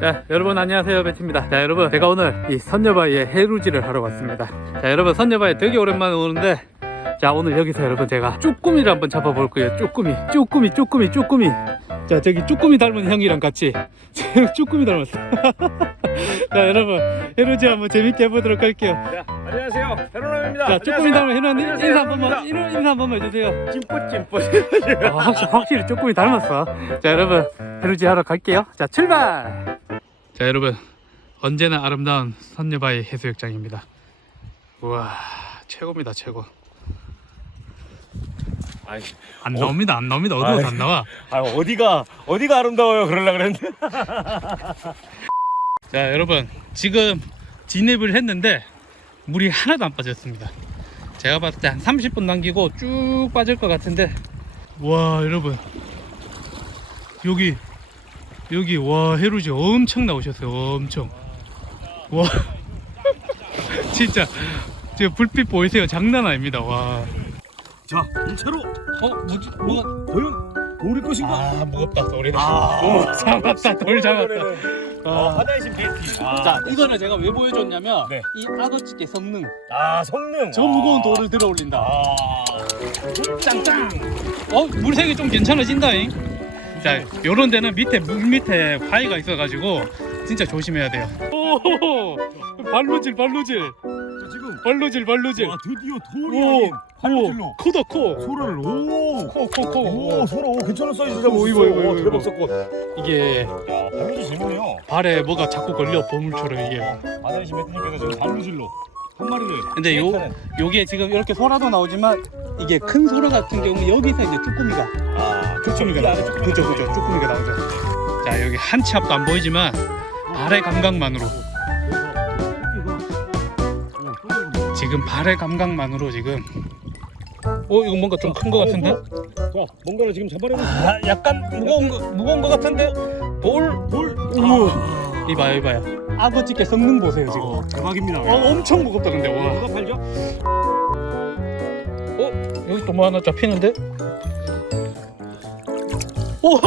자 여러분 안녕하세요. 배치입니다. 자 여러분 제가 오늘 이 선녀바위에 해루질을 하러 왔습니다. 자 여러분 선녀바위 되게 오랜만에 오는데 자 오늘 여기서 여러분 제가 쭈꾸미를 한번 잡아볼 거예요. 쭈꾸미 쭈꾸미 쭈꾸미 쭈꾸미 자 저기 쭈꾸미 닮은 형이랑 같이 쭈꾸미 닮았어 자 여러분 해루질 한번 재밌게 해보도록 할게요 자, 안녕하세요. 헤로남입니다. 자 쭈꾸미 닮은 안녕하세요. 인사 한 번만 해루입니다. 인사 한 번만 해주세요 찐뿌 찐뿌. 아, 확실히, 확실히 조금이 닮았어. 자, 여러분, 해루지 하러 갈게요. 자, 출발! 자, 여러분, 언제나 아름다운 선녀바위 해수욕장입니다. 우와, 최고입니다, 최고. 아이, 안 나옵니다, 안 나옵니다. 아이. 안 나와. 아 어디가 어디가 아름다워요? 그러려 그랬는데. 자, 여러분, 지금 진입을 했는데, 물이 하나도 안 빠졌습니다. 제가 봤을 때 한 30분 남기고 쭉 빠질 것 같은데, 와, 여러분. 여기, 여기, 와, 해루지 엄청 나오셨어요. 엄청. 와. 진짜. 지금 불빛 보이세요? 장난 아닙니다. 와. 자, 1차로 어, 뭐지? 뭐가? 과연 돌일 것인가? 아, 무겁다. 돌이다. 아, 오, 잡았다. 돌 잡았다. 이번에는, 어, 아. 하나이신 베티. 아, 자, 이거는 제가 왜 보여줬냐면, 네. 이 악어찌개 성능. 아 성능. 저 무거운 아. 돌을 들어 올린다. 아. 짱짱. 어 물색이 좀 괜찮아진다잉. 자 요런 데는 밑에 물 밑에 바위가 있어가지고 진짜 조심해야 돼요. 오 발로질 발로질 자, 지금 발로질 발로질. 와 드디어 돌이 오, 아닌 발로질로 코다 코. 소라를 오. 코코 코. 오, 소라 오 괜찮은 사이즈 오. 이거, 이거, 대박. 사건. 이게 야, 발로질 재밌네요. 발에 뭐가 자꾸 걸려 보물처럼 이게. 하나이신 베티님께서 지금 발로질로 한 마리를. 근데 요 요게 지금 이렇게 소라도 나오지만 이게 큰 소라 같은 경우 여기서 이제 쭈꾸미가 아, 쭈꾸미가 나오죠. 그죠 그죠 쭈꾸미가 나오죠. 자 여기 한 치 앞도 안 보이지만 발의 감각만으로 지금 발의 감각만으로 지금 어 이거 뭔가 좀 큰 거 같은데? 자, 뭔가를 지금 잡아내고 있습니다. 아 약간 무거운 거 무거운 거 같은데 돌 돌. 우와. 이봐요 이봐요 아버지께 성능 보세요 지금 어, 대박입니다. 어 엄청 무겁다 근데 와 누가 팔죠? 어 여기 또 뭐 하나 잡히는데? 오호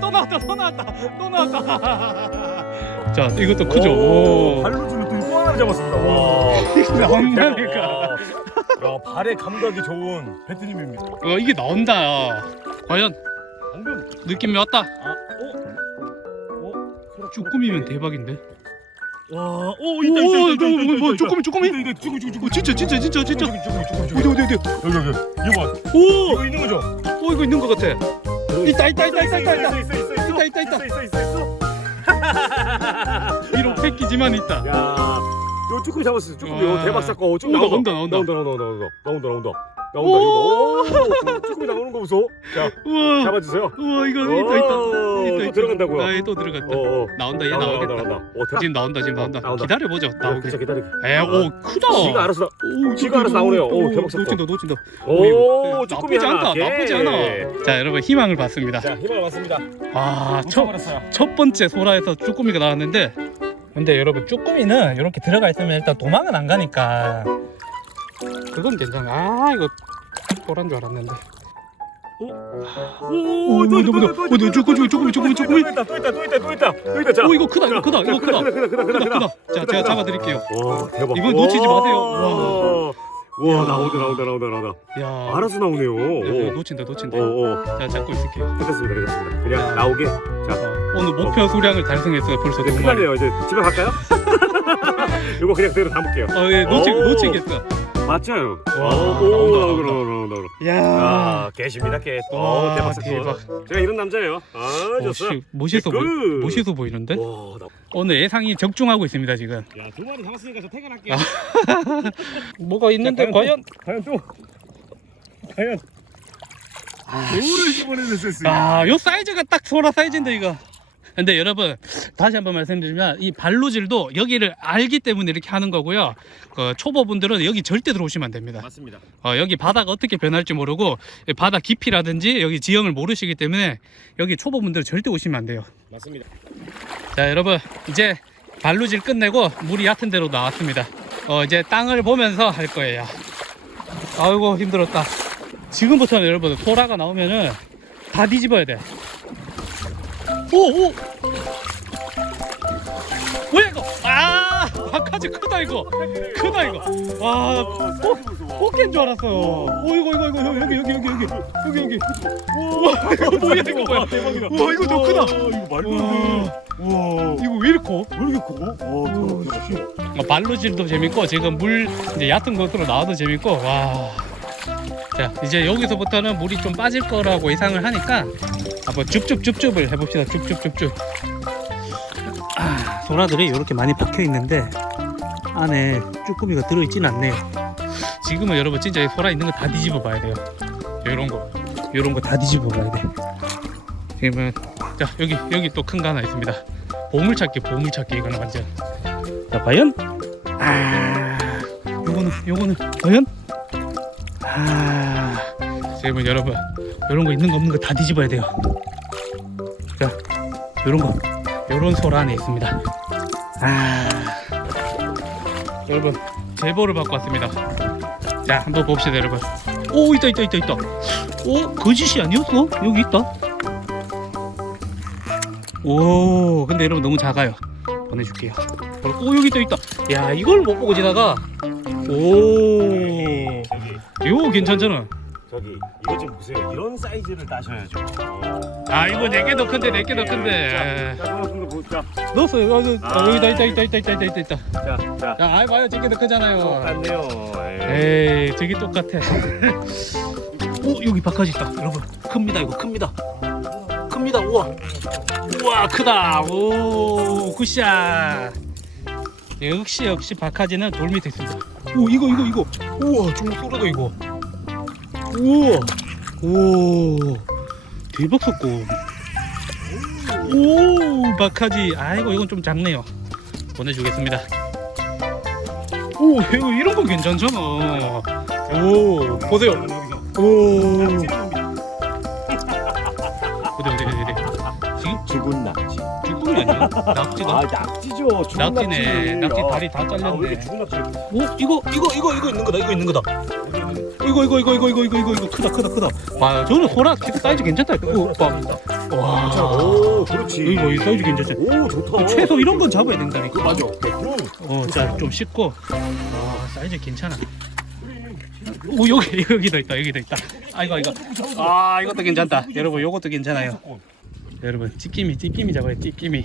또 나왔다 또 나왔다 또 나왔다 자 이것도 크죠 오. 발로줄로 또또 하나를 잡았습니다. 와. 나온다니까 야, 발의 감각이 좋은 배트님입니다. 어, 이게 나온다 과연 방금 느낌이 왔다 아, 어? 어? 쭈꾸미면 대박인데 와, 오 오, 있다 있다 있다 뭐, 있다 뭐, 있다, 뭐, 있다, 쭈꾸미, 쭈꾸미? 있다 있다 쭈꾸미 쭈꾸미 어, 진짜 진짜 진짜 진짜 쭈꾸미 쭈꾸미 쭈꾸미 쭈꾸미 어디 어디 어디 여기 여기 이거 봐 오 이거 있는 거죠? 어, 이거 있는 것 같아 있다 있다 있다 있다 있다 있다 있어 있어 있어 있다, 있다, 있다. 있어 있어 있어 비록 패키지만 있다 야, 요 쭈꾸미 잡았어 쭈꾸미 와. 요 대박 사건. 어, 쭈꾸미 나온다, 나온다 나온다, 나온다 나온다 나온다. 나온다 나온다. 나온다 오. 이거. 오, 쭈꾸미 나오는 거 보소. 자 우와. 잡아주세요. 우와 이거 오, 있다 있다. 또 있다 있다. 들어간다고요? 아, 또 들어갔다. 어 어. 나온다 얘 나온다 나오겠다. 나온다 나온다. 오 대박. 지금 나온다 지금 나온다. 나온다. 기다려보죠. 나오게. 기다려 기다려. 에오 크다. 지가 알아서 나- 오, 지가 알아서 나오네요. 오, 대박 사건. 놓친다. 놓친다 오 쭈꾸미 나쁘지 하나 않다 오케이. 나쁘지 않아. 자 여러분 희망을 봤습니다. 자 힘을 왔습니다. 놓쳐버렸어요. 첫 번째 소라에서 쭈꾸미가 나왔는데 근데 여러분 쭈꾸미는 이렇게 들어가 있으면 일단 도망은 안 가니까 그건 괜찮아 아 이거 꼬란 줄 알았는데 오, 또 있다, 뭐다, 뭐다. 또 있다, 어, 너 쭈꾸미, 쭈꾸미, 쭈꾸미, 또. 있다 또 있다 또 있다 또 있다 또 있다 자 오 이거 크다 이거 크다 이거 크다 크다 크다 크다 크다 자 제가 잡아드릴게요 와 대박 이번 놓치지 마세요. 와, 와 나온다 나온다 나온다 나온다 야 알아서 나오네요 야, 야, 오. 놓친다 놓친다 오, 오. 자 잡고 있을게요 됐습니다 됐습니다 그냥 자. 나오게 자 어, 오늘 목표 수량을 달성했어요. 벌써 이제 두 마리 끝나네요. 이제 집에 갈까요? 이거 그냥 그대로 담을게요. 어예 놓치 오. 놓치겠어. 맞죠? 와, 오. 나온다 나온다. 야. 아 개십니다 개 와, 오, 대박 사건 대박. 제가 이런 남자예요. 아 어, 좋았어 씨, 멋있어 보 굿. 멋있어 보이는데? 와, 나... 오늘 예상이 적중하고 있습니다 지금. 야, 두 마리 잡았으니까 저 퇴근할게요. 뭐가 있는데 자, 과연? 과연 또? 과연? 돌을 집어내는 수 아요 사이즈가 딱 소라 사이즈인데 이거 근데 여러분 다시 한번 말씀드리면 이 발로질도 여기를 알기 때문에 이렇게 하는 거고요. 그 초보분들은 여기 절대 들어오시면 안 됩니다. 맞습니다. 어, 여기 바다가 어떻게 변할지 모르고 이 바다 깊이라든지 여기 지형을 모르시기 때문에 여기 초보분들은 절대 오시면 안 돼요. 맞습니다. 자 여러분 이제 발루질 끝내고 물이 얕은 데로 나왔습니다. 어 이제 땅을 보면서 할 거예요. 아이고 힘들었다. 지금부터는 여러분 소라가 나오면은 다 뒤집어야 돼 오, 오. 뭐야 이거? 아, 아 바카지 크다 이거. 크다 이거. 아, 와, 꽃게인 줄 알았어요. 오, 이거 이거 이거 여기 여기 여기 여기 여기 여기. 와, 이거 뭐야 이거 뭐야? 대박이다. 와, 이거 더 크다. 이거 말도 안 돼. 와, 이거 왜 이렇게 커? 왜 이렇게 커? 와, 대박. 대박. 아, 발로질도 재밌고 지금 물 이제 얕은 곳으로 나와도 재밌고 와. 자 이제 여기서부터는 물이 좀 빠질 거라고 예상을 하니까 한번 줍줍줍줍을 해봅시다 줍줍줍줍. 아 소라들이 이렇게 많이 박혀 있는데 안에 쭈꾸미가 들어있진 않네요. 지금은 여러분 진짜 이 소라 있는 거 다 뒤집어 봐야 돼요. 이런 거 이런 거 다 뒤집어 봐야 돼. 지금은 자 여기 여기 또 큰 거 하나 있습니다. 보물찾기 보물찾기 이거는 완전. 자 과연 아 요거는 요거는 과연 아 지금은 여러분 이런 거 있는 거 없는 거 다 뒤집어야 돼요. 자 요런 거 요런 소라 안에 있습니다. 아. 여러분 제보를 받고 왔습니다. 자 한번 봅시다 여러분. 오 있다 있다 있다 있다. 오 거짓이 아니었어? 여기 있다. 오 근데 여러분 너무 작아요. 보내줄게요. 오 여기 또 있다. 야 이걸 못 보고 지나가. 오 이거 괜찮잖아 저기, 이거 좀 보세요. 이런 사이즈를 따셔야죠. 아 이거 네개 더 큰데 네개더 큰데 자, 자, 한번 보자. 넣었어요 아, 저, 아, 아, 여기 다 있다 있다 있다 있다 있다 있다 있다 자, 자. 야 아이 봐요 저게 더 크잖아요 똑같네요. 예. 에이 저기 똑같아 오 여기 바카지 있다 여러분 큽니다 이거 큽니다 큽니다 우와 우와 크다 오 굿샷 역시 역시 바카지는 돌 밑에 있습니다 오 이거 이거 이거. 우와 좀 쏘르다 이거. 우와. 오 대박 섰고. 오 바카지. 아이고 이건 좀 작네요. 보내주겠습니다. 오 이거 이런 거 괜찮잖아. 오 보세요. 오. 어디 어디 어디 어디? 지금. 죽음이 아니야 낙지가? 아, 낙지죠. 죽은 낙지네. 낙지. 다리 다 아, 왜 잘렸네. 죽은 낙지? 오 이거 이거 이거 이거 있는 거다 이거 있는 거다. 이거 이거 이거 이거 이거 이거 이거 이거 크다 크다 크다. 와 저는 소라 사이즈 괜찮다. 오, 봐. 와 오, 그렇지. 이거 이 사이즈 괜찮지? 오, 좋다. 최소 이런 건 잡아야 된다니까. 맞아. 백분. 어자 좀 씻고. 와 사이즈 괜찮아. 오 여기 여기도 있다 여기도 있다. 아 이거 이거. 아 이것도 괜찮다. 여러분 요것도 괜찮아요 여러분 찌끼미 찌끼미 잡아요 찌끼미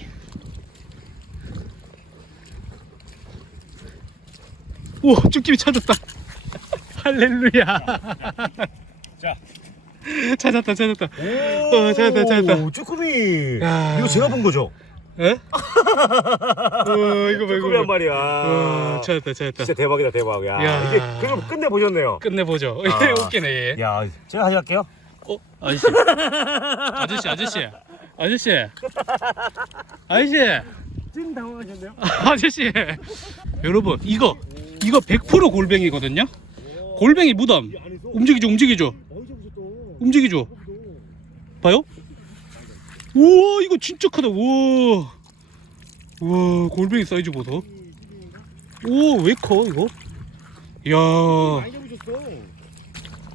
오 찌끼미 찾았다 할렐루야 자. 찾았다 찾았다 오, 어, 찾았다, 찾았다. 쭈꾸미. 야. 이거 제가 본 거죠? 에? 어 이거 봐 쭈꾸미 한 마리야. 어, 찾았다 찾았다 진짜 대박이다 대박. 야, 야. 이제 그럼 끝내 보셨네요. 끝내보죠 아. 웃기네 얘. 야, 제가 하실게요. 어? 아저씨 아저씨 아저씨 아저씨. 아저씨. 찐 당황하셨네요. 아저씨. 여러분 이거 이거 100% 골뱅이거든요? 골뱅이 무덤. 움직이죠 움직이죠. 움직이죠. 봐요? 우와 이거 진짜 크다. 우와. 우와 골뱅이 사이즈 보소. 오 왜 커 이거? 이야.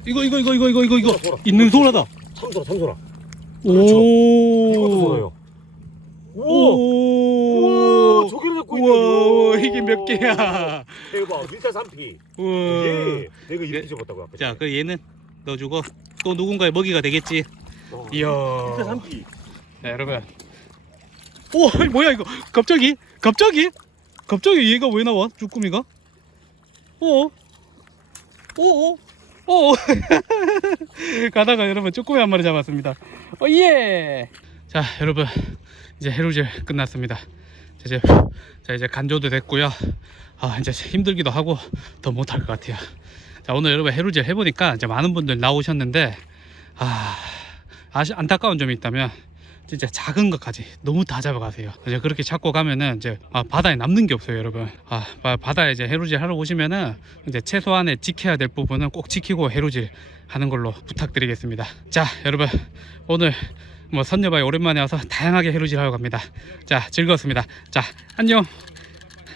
이거 이거 이거 이거 이거 이거 이거. 있는 소라다. 참소라, 참소라. 오 이것도 소라요. 오 우와, 저기를 잡고 우와 있네. 이게 몇 개야 대박. 1타 3피. 우와 예. 내가 이렇게 네. 잡았다고 아까. 자, 그 얘는 넣어주고 또 누군가의 먹이가 되겠지. 어. 이야. 1타 3피. 자, 여러분. 오, 뭐야 이거? 갑자기? 갑자기? 갑자기 얘가 왜 나와? 쭈꾸미가? 어? 어? 어? 가다가 여러분 쭈꾸미 한 마리 잡았습니다. 어, 예. 자, 여러분 이제 해루질 끝났습니다. 자, 이제 자 이제 간조도 됐고요. 아 이제 힘들기도 하고 더 못할 것 같아요. 자 오늘 여러분 해루질 해보니까 이제 많은 분들 나오셨는데 아 아시 안타까운 점이 있다면 진짜 작은 것까지 너무 다 잡아가세요. 이제 그렇게 찾고 가면은 이제 아, 바다에 남는 게 없어요, 여러분. 아 바- 바다에 이제 해루질 하러 오시면은 이제 최소한의 지켜야 될 부분은 꼭 지키고 해루질 하는 걸로 부탁드리겠습니다. 자, 여러분 오늘 뭐 선녀바에 오랜만에 와서 다양하게 해루질 하러 갑니다. 자, 즐거웠습니다. 자, 안녕.